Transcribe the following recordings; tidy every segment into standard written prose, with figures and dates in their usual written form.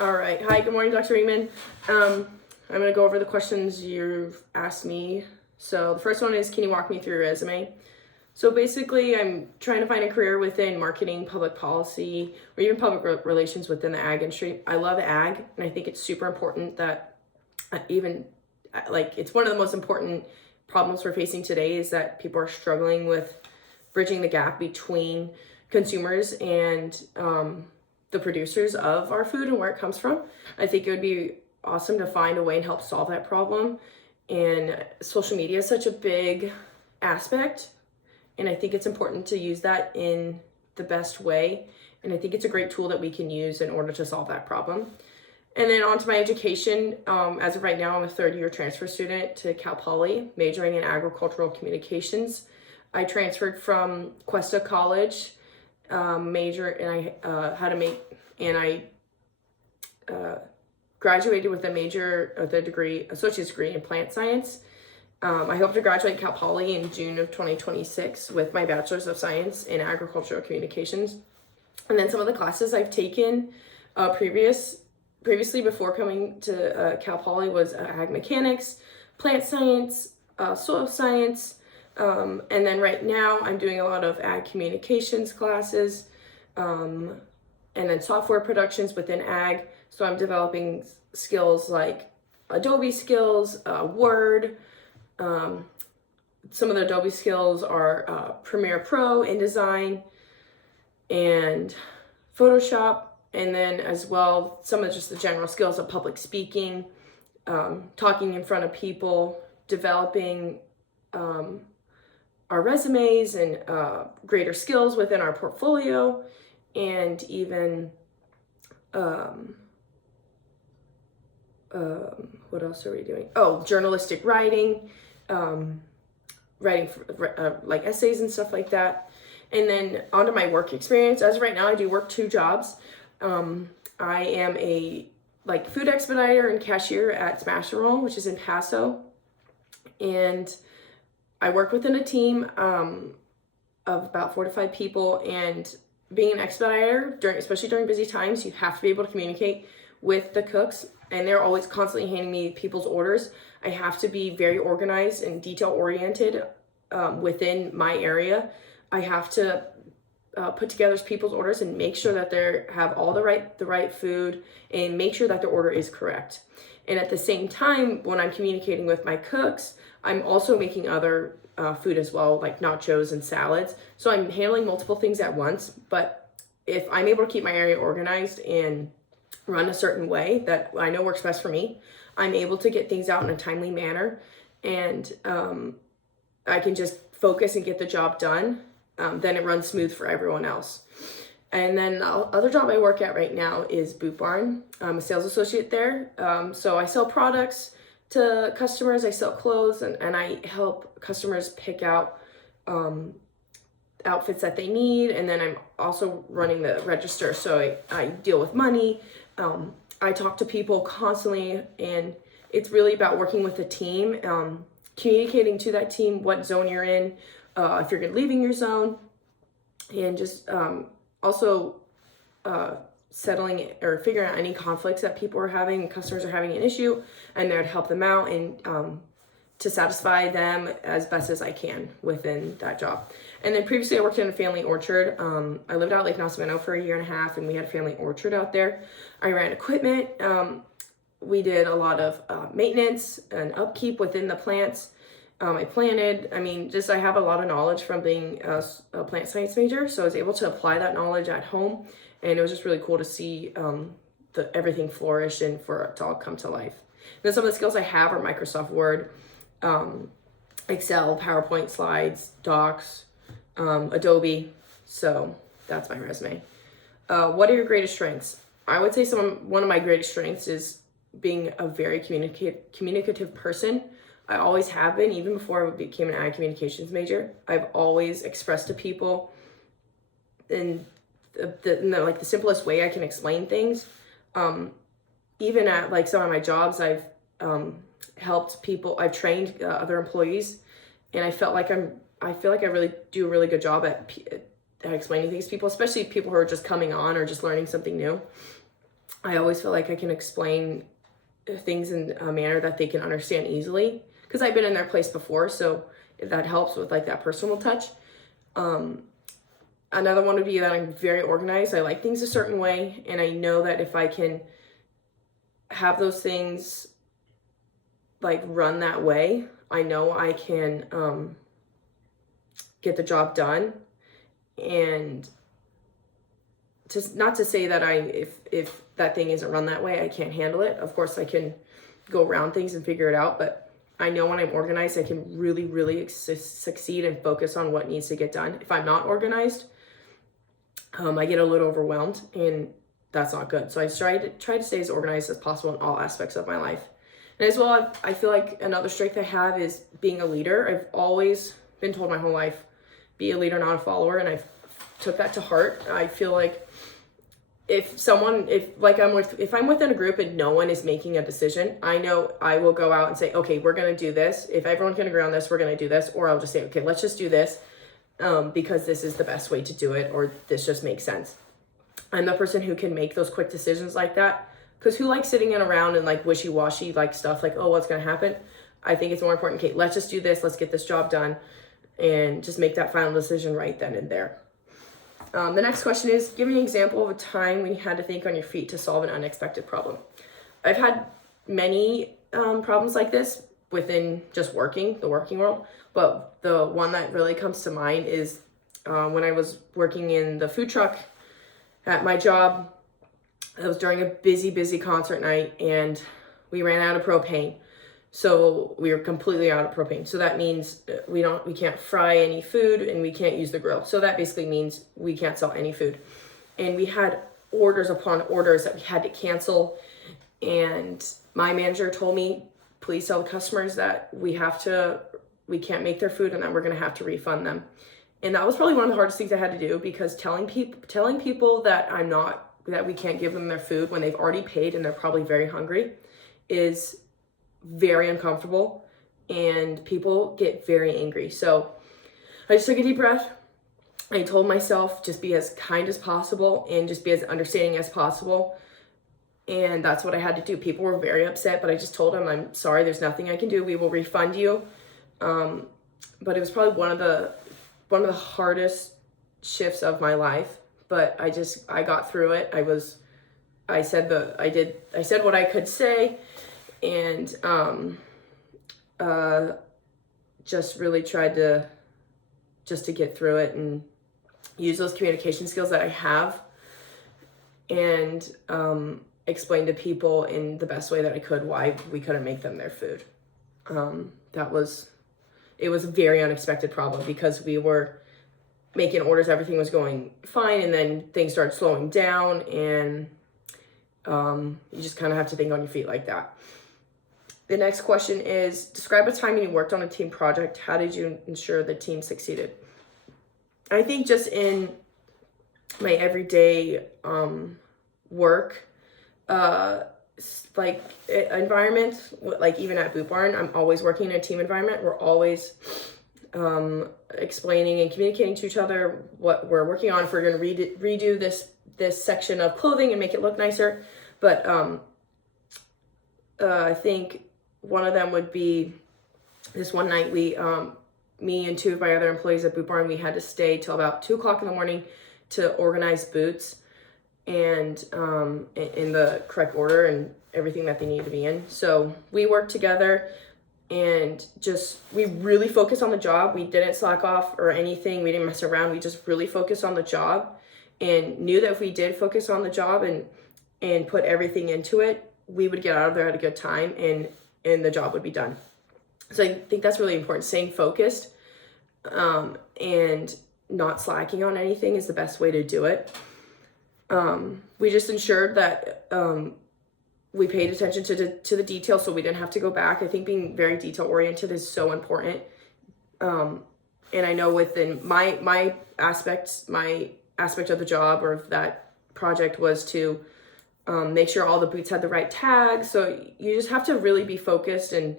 All right. Hi, good morning, Dr. Ringman. I'm going to go over the questions you've asked me. So the first one is, can you walk me through your resume? So basically, I'm trying to find a career within marketing, public policy, or even public relations within the ag industry. I love ag, and I think it's super important that it's one of the most important problems we're facing today is that people are struggling with bridging the gap between consumers and the producers of our food and where it comes from. I think it would be awesome to find a way and help solve that problem. And social media is such a big aspect, and I think it's important to use that in the best way. And I think it's a great tool that we can use in order to solve that problem. And then on to my education. As of right now, I'm a third-year transfer student to Cal Poly, majoring in agricultural communications. I transferred from Cuesta College, graduated with a major of the degree, associate's degree in plant science. I hope to graduate Cal Poly in June of 2026 with my bachelor's of science in agricultural communications. And then some of the classes I've taken previously before coming to Cal Poly was ag mechanics, plant science, soil science, and then right now I'm doing a lot of ag communications classes, and then software productions within ag. So I'm developing skills like Adobe skills, Word. Some of the Adobe skills are Premiere Pro, InDesign, and Photoshop. And then as well, some of just the general skills of public speaking, talking in front of people, developing our resumes and greater skills within our portfolio, and even what else are we doing? Oh, journalistic writing, writing for, like essays and stuff like that. And then onto my work experience. As of right now, I do work 2 jobs. I am a food expediter and cashier at Smash and Roll, which is in Paso. And I work within a team of about 4 to 5 people. And being an expediter, especially during busy times, you have to be able to communicate with the cooks. And they're always constantly handing me people's orders. I have to be very organized and detail-oriented within my area. I have to put together people's orders and make sure that they have all the right food and make sure that the order is correct. And at the same time, when I'm communicating with my cooks, I'm also making other food as well, like nachos and salads. So I'm handling multiple things at once. But if I'm able to keep my area organized and run a certain way that I know works best for me, I'm able to get things out in a timely manner, and I can just focus and get the job done. Then it runs smooth for everyone else. And then the other job I work at right now is Boot Barn. I'm a sales associate there. So I sell products to customers, I sell clothes, and I help customers pick out outfits that they need. And then I'm also running the register, so I deal with money. I talk to people constantly, and it's really about working with a team, communicating to that team what zone you're in, if you're leaving your zone, and just also settling or figuring out any conflicts that people are having, customers are having an issue, and there to help them out and to satisfy them as best as I can within that job. And then previously I worked in a family orchard. I lived out Lake Nacimiento for 1.5 years, and we had a family orchard out there. I ran equipment. We did a lot of maintenance and upkeep within the plants. I planted. I have a lot of knowledge from being a plant science major, so I was able to apply that knowledge at home, and it was just really cool to see everything flourish and for it to all come to life. And then some of the skills I have are Microsoft Word, Excel, PowerPoint slides, Docs, Adobe. So that's my resume. What are your greatest strengths? I would say one of my greatest strengths is being a very communicative person. I always have been, even before I became an ag communications major. I've always expressed to people in the simplest way I can explain things. Even at some of my jobs, I've helped people. I've trained other employees, and I feel like I really do a really good job at explaining things to people, especially people who are just coming on or just learning something new. I always feel like I can explain things in a manner that they can understand easily, because I've been in their place before, so that helps with like that personal touch. Another one would be that I'm very organized. I like things a certain way, and I know that if I can have those things like run that way, I know I can get the job done. And not to say that if that thing isn't run that way, I can't handle it. Of course, I can go around things and figure it out, but I know when I'm organized, I can really, really succeed and focus on what needs to get done. If I'm not organized, I get a little overwhelmed, and that's not good. So I try to stay as organized as possible in all aspects of my life. And as well, I feel like another strength I have is being a leader. I've always been told my whole life, be a leader, not a follower, and I've took that to heart. I feel like if I'm within a group and no one is making a decision, I know I will go out and say, okay, we're going to do this. If everyone can agree on this, we're going to do this. Or I'll just say, okay, let's just do this because this is the best way to do it, or this just makes sense. I'm the person who can make those quick decisions like that, because who likes sitting in around and like wishy-washy like stuff like, oh, what's going to happen? I think it's more important, okay, let's just do this. Let's get this job done and just make that final decision right then and there. The next question is, give me an example of a time when you had to think on your feet to solve an unexpected problem. I've had many problems like this within just the working world, but the one that really comes to mind is when I was working in the food truck at my job. It was during a busy concert night, and we ran out of propane. So we were completely out of propane. So that means we can't fry any food, and we can't use the grill. So that basically means we can't sell any food. And we had orders upon orders that we had to cancel. And my manager told me, please tell the customers that we can't make their food, and that we're going to have to refund them. And that was probably one of the hardest things I had to do, because telling people that we can't give them their food when they've already paid and they're probably very hungry is very uncomfortable, and people get very angry. So I just took a deep breath. I told myself, just be as kind as possible and just be as understanding as possible. And that's what I had to do. People were very upset, but I just told them, I'm sorry, there's nothing I can do. We will refund you. But it was probably one of the hardest shifts of my life, but I got through it. I said what I could say, and just really tried to get through it and use those communication skills that I have, and explain to people in the best way that I could why we couldn't make them their food. It was a very unexpected problem, because we were making orders, everything was going fine, and then things started slowing down, and you just kind of have to think on your feet like that. The next question is, describe a time when you worked on a team project. How did you ensure the team succeeded? I think just in my everyday work, like environment, like even at Boot Barn, I'm always working in a team environment. We're always explaining and communicating to each other what we're working on. If we're going to redo this section of clothing and make it look nicer. But I think one of them would be this one night me and two of my other employees at Boot Barn, we had to stay till about 2:00 in the morning to organize boots and in the correct order and everything that they needed to be in. So we worked together, and we really focused on the job. We didn't slack off or anything. We didn't mess around. We just really focused on the job, and knew that if we did focus on the job and put everything into it, we would get out of there at a good time, and the job would be done. So I think that's really important. Staying focused and not slacking on anything is the best way to do it. We just ensured that we paid attention to the details, so we didn't have to go back. I think being very detail oriented is so important. And I know within my aspect of the job or of that project was to make sure all the boots had the right tags. So you just have to really be focused, and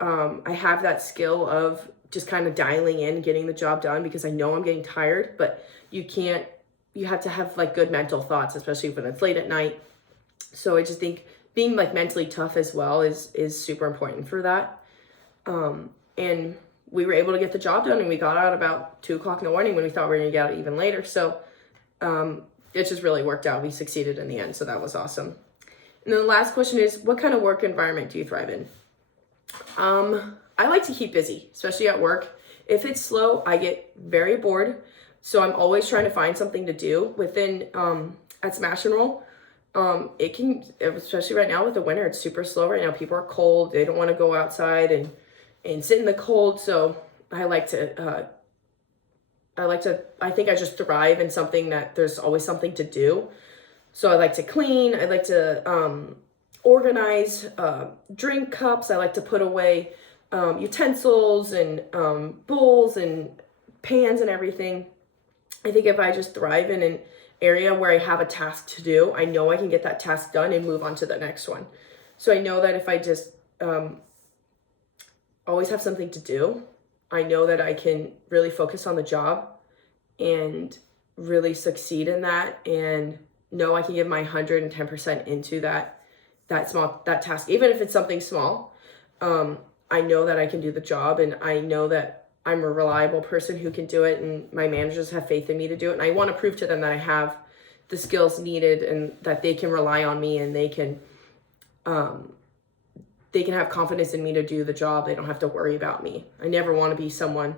I have that skill of just kind of dialing in, getting the job done, because I know I'm getting tired, but you have to have like good mental thoughts, especially when it's late at night. So I just think being like mentally tough as well is super important for that. And we were able to get the job done, and we got out about 2 o'clock in the morning when we thought we were gonna get out even later. So it just really worked out. We succeeded in the end, so that was awesome. And then the last question is, what kind of work environment do you thrive in? I like to keep busy, especially at work. If it's slow, I get very bored. So I'm always trying to find something to do within, at Smash and Roll. It can, especially right now with the winter, it's super slow right now. People are cold. They don't want to go outside and sit in the cold. So I think I just thrive in something that there's always something to do. So I like to clean. I like to organize drink cups. I like to put away utensils and bowls and pans and everything. I think if I just thrive in an area where I have a task to do, I know I can get that task done and move on to the next one. So I know that if I just always have something to do, I know that I can really focus on the job and really succeed in that, and know I can give my 110% into that task, even if it's something small. I know that I can do the job, and I know that I'm a reliable person who can do it, and my managers have faith in me to do it. And I want to prove to them that I have the skills needed and that they can rely on me, and they can have confidence in me to do the job. They don't have to worry about me. I never want to be someone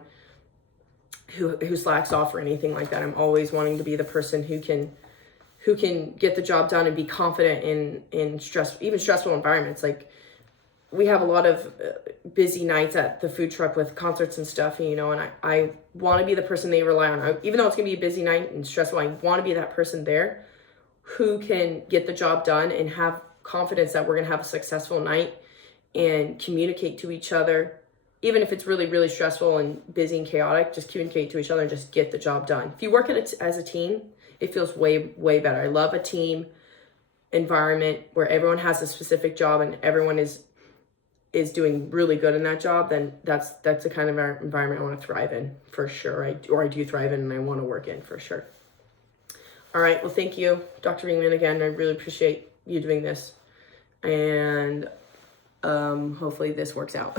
who slacks off or anything like that. I'm always wanting to be the person who can get the job done and be confident in stressful environments. Like, we have a lot of busy nights at the food truck with concerts and stuff, and I want to be the person they rely on. Even though it's going to be a busy night and stressful, I want to be that person there who can get the job done and have confidence that we're going to have a successful night and communicate to each other. Even if it's really, really stressful and busy and chaotic, just communicate to each other and just get the job done. If you work as a team, it feels way, way better. I love a team environment where everyone has a specific job and everyone is doing really good in that job. Then that's the kind of environment I want to thrive in, for sure. I do thrive in, and I want to work in, for sure. All right. Well, thank you, Dr. Ringman, again. I really appreciate you doing this. And hopefully this works out.